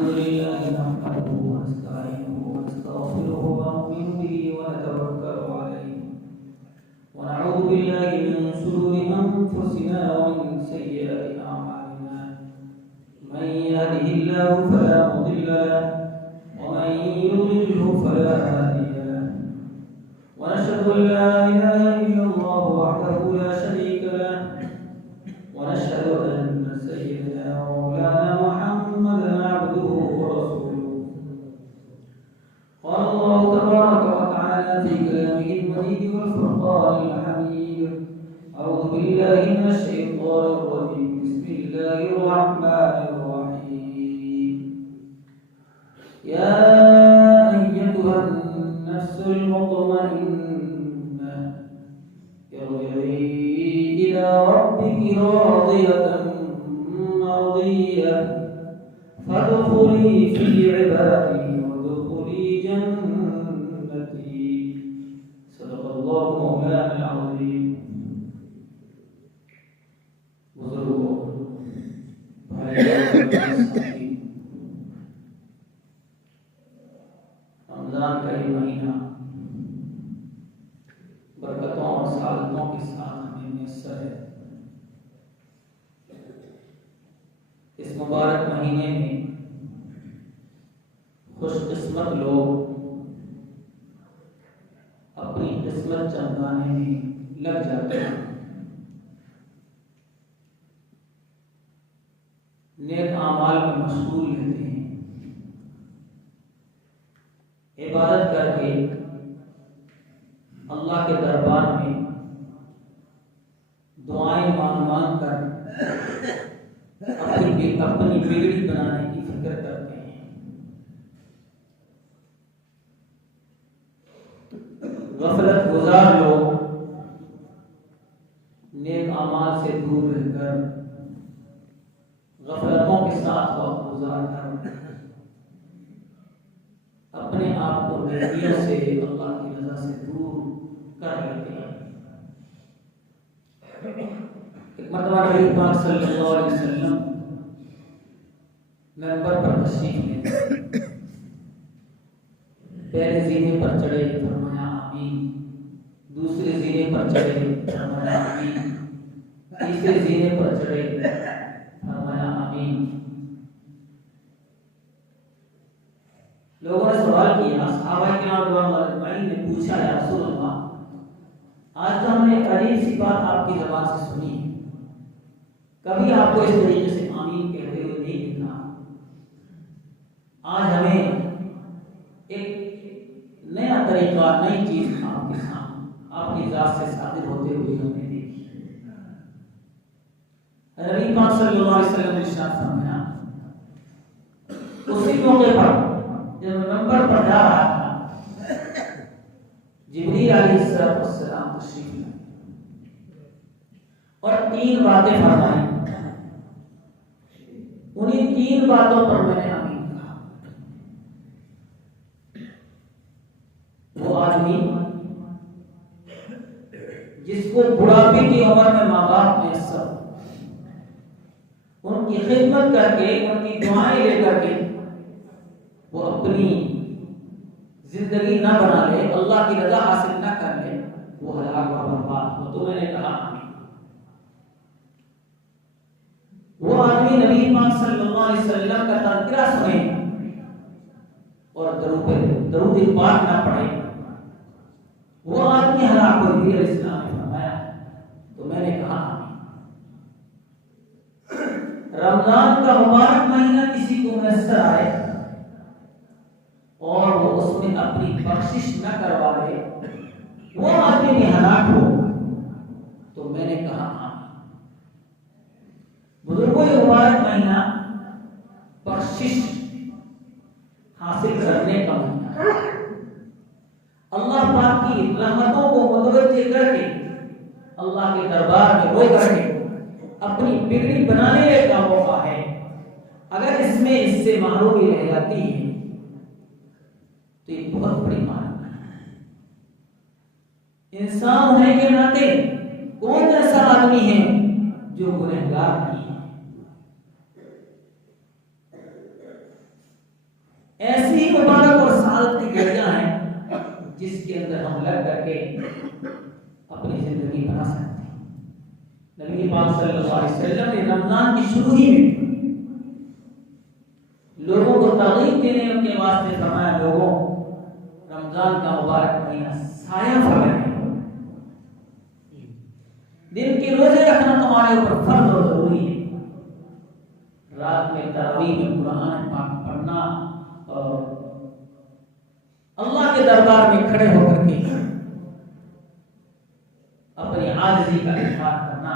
الحمد لله نحمده ونستعينه ونستغفره ونؤمن به ونتوكل عليه ونعوذ بالله من شرور أنفسنا ومن سيئات أعمالنا من يهده الله فلا مضل له ومن يضلله فلا هادي له ونشهد أن لا إله إلا الله وحده لا شريك له ونشهد أن سيدنا ومولانا محمدا عبده ورسوله قال الله تبارك وتعالى في كلامه المجيد والفرقان الحميد أعوذ بالله من الشيطان الرجيم بسم الله الرحمن الرحيم يا أيتها النفس المطمئنة ارجعي إلى ربك راضية مرضية فادخلي في عبادي وادخلي جنتي صدق الله مولانا العظيم. بزرگوں، بھائیوں، رمضان کا یہ مہینہ برکتوں اور سعادتوں کے ساتھ ہمیں میسر ہے. اس مبارک مہینے میں خوش قسمت لوگ اپنی قسمت چمکانے میں لگ جاتے ہیں. نیک اعمال میں مشغول رہتے ہیں. عبادت کر کے اللہ کے دربار میں دعائیں مانگ کر اپنی بگڑی بنانے کی فکر کرتے ہیں. غفلت گزار لوگ نیک اعمال سے دور رہ کر غفلتوں کے ساتھ وقت گزار کر اپنے آپ کو نیکیوں سے اللہ کی رضا سے دور کر لیتے ہیں. ایک مرتبہ نبی پاک صلی اللہ علیہ وسلم منبر پر تشریف لے پہلے زینے پر چڑھے فرمایا آمین, دوسرے زینے پر چڑھے فرمایا آمین, تیسرے زینے پر چڑھے فرمایا آمین. لوگوں نے سوال کیا, صحابہ کرام رضوان اللہ اجمعین نے پوچھا, یا رسول اللہ, آج تو ہم نے ایک عجیب سی بات آپ کی زبان سے سنی ہے, کبھی آپ کو اس طریقے سے آمین کہتے ہوئے نہیں دیکھا. آج ہمیں ایک نیا طریقہ, نئی چیز آپ کے سامنے آپ کی ذات سے صادر ہوتے ہوئے ہم نے دیکھی. نبی پاک صلی اللہ علیہ وسلم نے ارشاد فرمایا, اسی موقع پر جب منبر پر جا رہا تھا, جبریل علیہ السلام تشریف لائے اور 3 باتیں فرمائیں. انہیں 3 باتوں پر میں نے آمین کہا. وہ آدمی جس کو بڑھاپے کی عمر میں ماں باپ میسر ان کی خدمت کر کے, ان کی دعائیں لے کر کے وہ اپنی زندگی نہ بنا لے, اللہ کی رضا حاصل نہ کر لے, وہ ہلاک و برباد ہو. تو میں نے کہا آمین. وہ آدمی نبی پاک صلی اللہ علیہ وسلم کا تذکرہ سنے اور درود پاک نہ پڑھے, وہ آدمی ہلاک ہو. نبی علیہ السلام نے فرمایا, تو میں نے کہا آمین. رمضان کا مبارک مہینہ کسی کو میسر آئے اور وہ اس میں اپنی بخشش نہ کروا لے, وہ آدمی بھی ہلاک ہو. تو میں نے کہا آمین. بزرگوں, یہ مبارک مہینہ بخشش حاصل کرنے کا مہینہ ہے. اللہ پاک کی رحمتوں کو متوجہ کر کے اللہ کے دربار میں رو کر کے اپنی بگڑی بنانے کا موقع ہے. اگر اس سے محرومی رہ جاتی ہے تو یہ بہت بڑی بات ہے. انسان ہونے کے ناطے کون ایسا آدمی ہے جو گنہگار نہیں ہے؟ ایسی مبارک اور سعادت کی گھڑیاں ہیں جس کے اندر ہم لگ کر کے اپنی زندگی بنا سکتے ہیں۔ نبی پاک صلی اللہ علیہ وسلم نے رمضان کی شروع ہی میں لوگوں کو ترغیب دینے کے واسطے فرمایا، لوگوں رمضان کا مبارک مہینہ سایہ فرض ہے، دن کے روزے رکھنا تمہارے اوپر فرض اور ضروری ہے، رات میں تراویح میں قرآن پاک پڑھنا اور اللہ کے دربار میں کھڑے ہو کر کے اپنی عاجزی کا اظہار کرنا،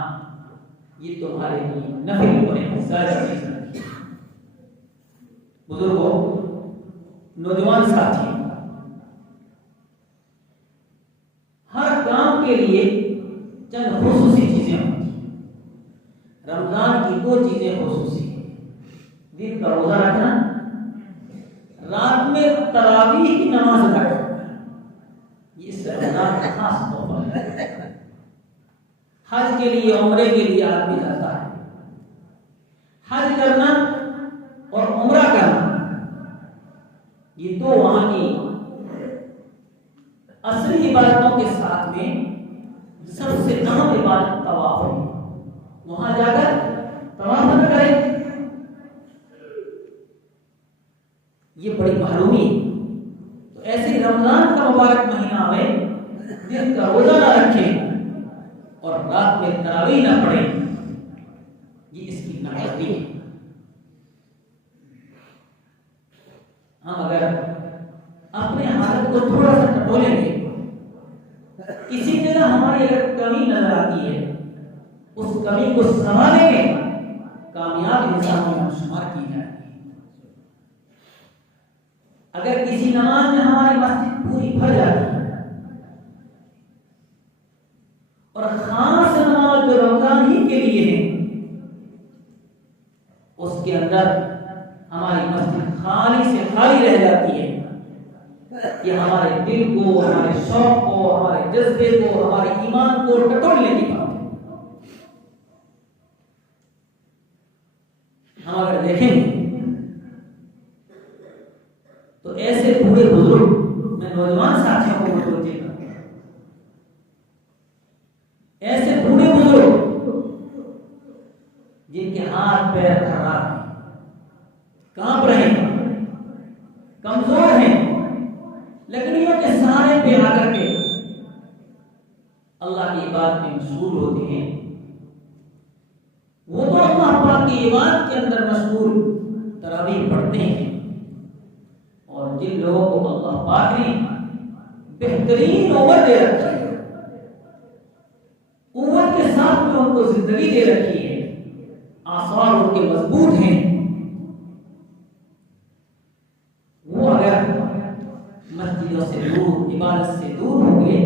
یہ تمہارے لیے نفل اور زیادہ چیز ہے۔ بزرگوں، نوجوان ساتھی، ہر کام کے لیے چند خصوصی چیزیں ہوتی ہیں۔ رمضان کی دو چیزیں خصوصی ہیں، دن کا روزہ رکھنا، رات میں تراویح کی نماز ادا کرنا، یہ اس رمضان کا خاص تحفہ ہے۔ حج کے لیے، عمرے کے لیے آدمی جاتا ہے، حج کرنا اور عمرہ کرنا، یہ دو وہاں کی اصلی عبادتوں کے ساتھ میں سب سے اہم عبادت طواف ہے۔ وہاں جا کر طواف نہ کریں، یہ بڑی محرومی ہے۔ تو ایسے رمضان کا مبارک مہینہ میں دن کا روزہ نہ رکھیں اور رات میں تراویح نہ پڑھیں، یہ اس کی ناقصی ہے۔ ہم اگر اپنے حالت کو تھوڑا سا ٹٹولیں گے، کسی جگہ ہماری اگر کمی نظر آتی ہے، اس کمی کو سنبھالیں گے، کامیاب انسانوں میں شمار کی جائے گی۔ اگر کسی نماز میں ہماری مسجد پوری بھر جاتی ہے اور خاص نماز جو رمضان ہی کے لیے ہے، اس کے اندر ہماری مسجد خالی سے خالی رہ جاتی ہے، یہ ہمارے دل کو، ہمارے شوق کو، ہمارے جذبے کو، ہمارے ایمان کو ٹٹولنے کی بات ہے۔ ہم اگر دیکھیں گے تو ایسے بوڑھے بزرگ، میں نوجوان ساتھیوں کو متوجہ کرتا ہوں، ایسے بوڑھے بزرگ جن کے ہاتھ پیر تھرا ہیں، کانپ رہے ہیں، کمزور ہیں، لکڑیوں کے سہارے پہ آ کر کے اللہ کی عبادت میں مشغول ہوتے ہیں، وہ تو اللہ پاک کی عبادت کے اندر مشغول تراویح پڑھتے ہیں، اور جن لوگوں کو اللہ پاک نے بہترین عمر دے رکھی ہے، قوت کے ساتھ میں ان کو زندگی دے رکھی ہے، آثار ان کے مضبوط ہیں، وہ اگر مسجدوں سے دور، عبادت سے دور ہوں گے،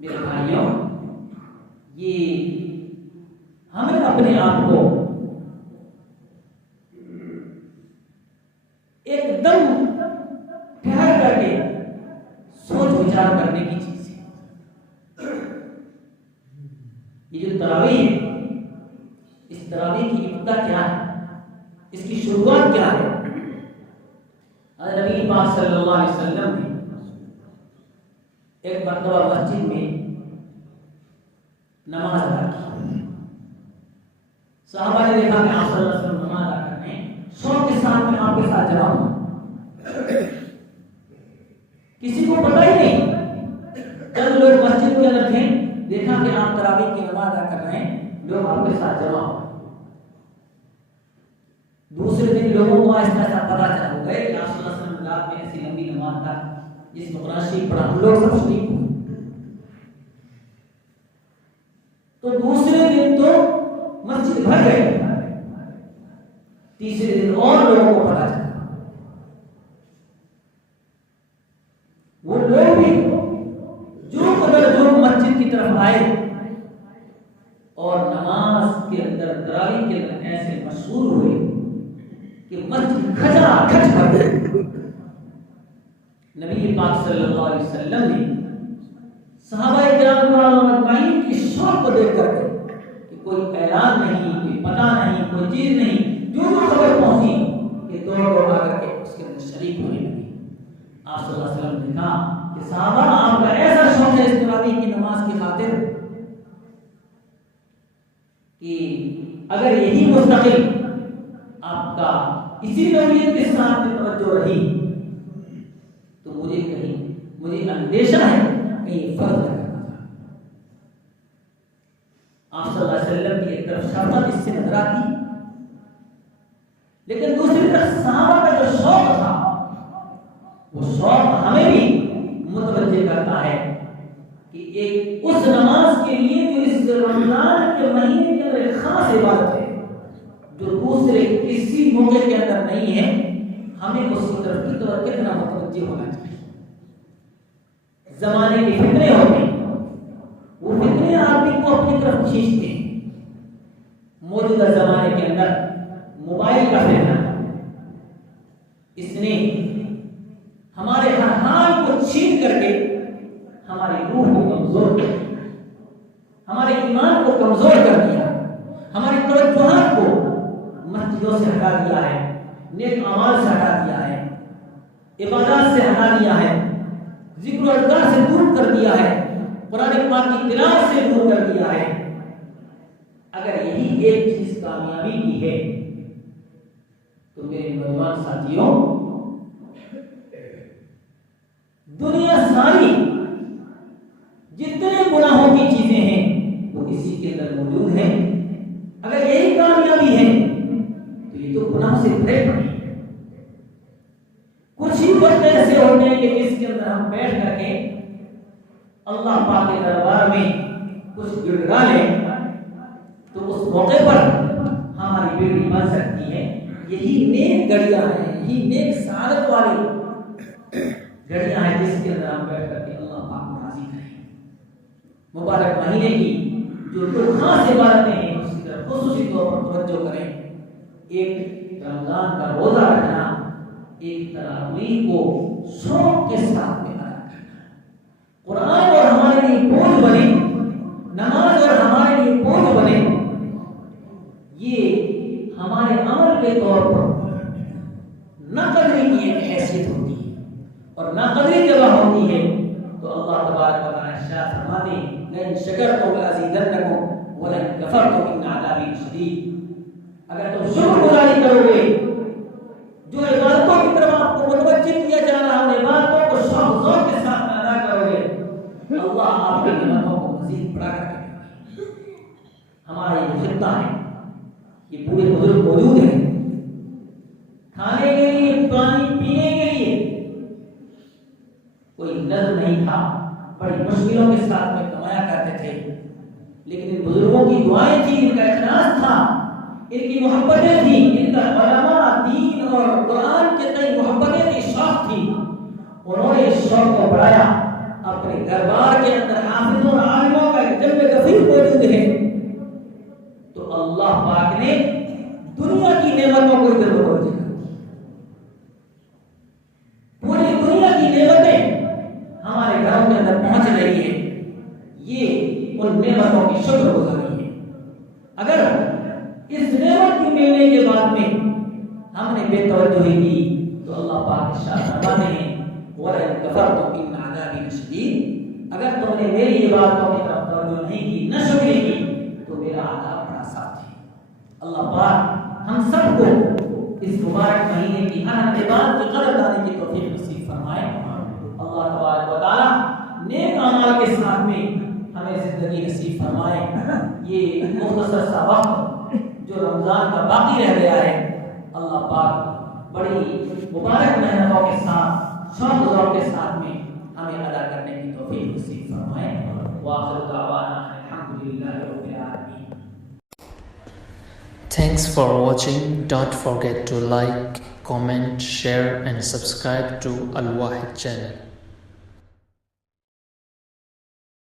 میرے بھائیوں، یہ ہمیں اپنے آپ کو ایک دم ٹھہر کر کے سوچ وچار کرنے کی چیز ہے۔ یہ جو تراویح ہے، اس تراویح کی ابتدا کیا ہے، اس کی شروعات کیا ہے؟ نبی پاک صلی اللہ علیہ وسلم نے ایک مرتبہ مسجد میں نماز ادا کی، صحابہ نے دیکھا کہ آپ صلی اللہ علیہ وسلم نماز ادا کر رہے ہیں، شوق کے ساتھ میں آپ کے ساتھ جمع ہوں، کسی کو پتہ ہی نہیں، چند لوگ مسجد کے اندر تھے، دیکھا کہ آپ تراویح کی نماز ادا کر رہے ہیں، لوگ آپ کے ساتھ جمع ہو۔ دوسرے دن لوگوں کو ایسا پتہ چلا ہو گئے کہ آپ صلی اللہ علیہ وسلم رات میں ایسی لمبی نماز تھا جس میں قرآن شریف پڑھا، ہم لوگ سب شریف ہوئے۔ تو دوسرے دن تو مسجد بھر گئے، تیسرے دن اور لوگوں کو پتہ چلا، وہ لوگ بھی جو قدر جو مسجد کی طرف آئے اور نماز کے اندر، تراویح کے اندر ایسے مشغول ہوئے کہ مسجد کھچا کھچ بھر گئی۔ نبی پاک صلی اللہ علیہ وسلم نے صحابہ کرام اجمعین کی شوق کو دیکھ کر کے کہ کوئی اعلان نہیں، کوئی پتہ نہیں، کوئی چیز نہیں، جو خبر پہنچی کہ دوڑ آ کر کے اس کے اندر آپ صلی اللہ علیہ وسلم نے کہا کہ صحابہ آپ کا ایسا شوق ہے اس تراویح کی نماز کی خاطر کہ اگر یہی مستقل آپ کا اسی نوعیت کے ساتھ توجہ رہی تو مجھے اندیشہ ہے کہیں فرض نہ کرنا۔ آپ صلی اللہ علیہ وسلم کی ایک طرف شفقت اس سے نظر آتی، لیکن دوسری طرف صحابہ کا جو شوق تھا وہ شوق ہمیں بھی متوجہ کرتا ہے کہ ایک اس نماز کے لیے جو اس رمضان کے مہینے کے اندر ایک خاص عبادت ہے جو دوسرے کسی موقع کے اندر نہیں ہے، ہمیں اس کی طرف کتنا متوجہ ہونا چاہیے۔ زمانے کے فتنے ہوتے ہیں، وہ فتنے آدمی کو اپنی طرف کھینچتے ہیں۔ موجودہ زمانے کے اندر موبائل کا فتنہ اس نے ہمارے ہر حال کو چھین کر کے ہماری روح کو کمزور کر دیا، ہمارے ایمان کو کمزور کر دیا، ہماری توجہات کو مسجدوں سے ہٹا دیا ہے، نیک اعمال سے ہٹا دیا ہے، عبادات سے ہٹا دیا ہے، ذکر و اذکار سے دور کر دیا ہے، قرآن پاک کی تلاوت سے دور کر دیا ہے۔ اگر یہی ایک چیز کامیابی کی ہے تو میرے نوجوان ساتھیوں، دنیا ساری جتنے گناہوں کی چیزیں ہیں وہ اسی کے اندر موجود ہیں۔ اگر یہی کامیابی ہے تو یہ تو گناہ سے بھرے پڑے ہیں۔ کچھ ہی وقت ایسے ہوتے ہیں کہ جس کے اندر ہم بیٹھ کر کے اللہ پاک کے دربار میں کچھ گڑگڑا لیں تو اس موقع پر ہماری بیٹی بن سکتی ہے۔ یہی نیک گھڑیاں ہیں، یہی نیک سعادت والی گھڑیاں ہیں جس کے اندر ہم بیٹھ کر کے اللہ پاک کو راضی کریں۔ مبارک مہینے کی جو خاص عبادتیں ہیں اس کی طرف خصوصی طور پر توجہ کریں۔ ایک رمضان کا روزہ رکھنا، ایک تراویح کو شوق کے ساتھ میں ادا کرنا، قرآن اور ہمارے لیے بوجھ بنے، نماز اور ہمارے لیے بوجھ بنے، یہ ہمارے عمل کے طور پر ناقدری کی ایک حیثیت ہوتی ہے، اور ناقدری جب ہوتی ہے تو اللہ تبارک و تعالی ارشاد فرماتے ہیں لئن شکرتم لازیدنکم ولئن کفرتم ان عذابی لشدید۔ اگر تم شکر گزاری کرو گے، جو عبادتوں کی طرف آپ کو متوجہ کیا جا رہا ہے، ان عبادتوں کو شوق ذوق کے ساتھ میں ادا کرو گے، اللہ آپ کی نعمتوں کو مزید بڑھا کر دے گا۔ ہمارا یہ خطہ ہے، یہ پورے بزرگ موجود ہیں، کھانے کے لیے، پانی پینے کے لیے کوئی نظم نہیں تھا، بڑی مشکلوں کے ساتھ میں کمایا کرتے تھے، لیکن ان بزرگوں کی دعائیں تھیں، ان کا اخلاص تھا، ان کی محبتیں تھیں، ان کا علماء دین اور قرآن کے تئیں محبتیں تھی، شوق تھی۔ انہوں نے اس شوق کو بڑھایا، اپنے دربار کے اندر حافظوں اور عالموں کا ایک جلوہ کثیر موجود ہے، تو اللہ پاک نے دنیا کی نعمتوں کو ادھر ادھر کر دیا۔ پوری دنیا کی نعمتیں ہمارے گھروں کے اندر پہنچ رہی ہے، یہ ان نعمتوں کی شکر گزاری ہے۔ اگر اس نعمت کی ملنے کے بعد میں ہم نے بے توجہی کی تو اللہ پاک ارشاد فرماتے ہیں وَلَئِن كَفَرْتُمْ إِنَّ عَذَابِي لَشَدِيدٌ۔ اگر تم نے میری عبادتوں کی طرف توجہ نہیں کی، نہ شکری کی، تو میرا عذاب بڑا سخت ہے۔ اللہ پاک ہم سب کو اس مبارک مہینے کی ہر عبادت کی قدر لانے کی توفیق نصیب فرمائے۔ اللہ تبارک و تعالی نیک اعمال کے ساتھ میں ہمیں زندگی نصیب فرمائے۔ یہ مختصر سا وقت جو رمضان کا باقی رہ گیا ہے، اللہ پاک بڑی مبارک محنتوں کے ساتھ، شوق ذوق کے ساتھ میں ہمیں ادا کرنے کی توفیق نصیب فرمائے۔ وآخر دعوانا الحمدللہ رب العالمین۔ Thanks for watching. Don't forget to like, comment, share and subscribe to Al Wahid channel.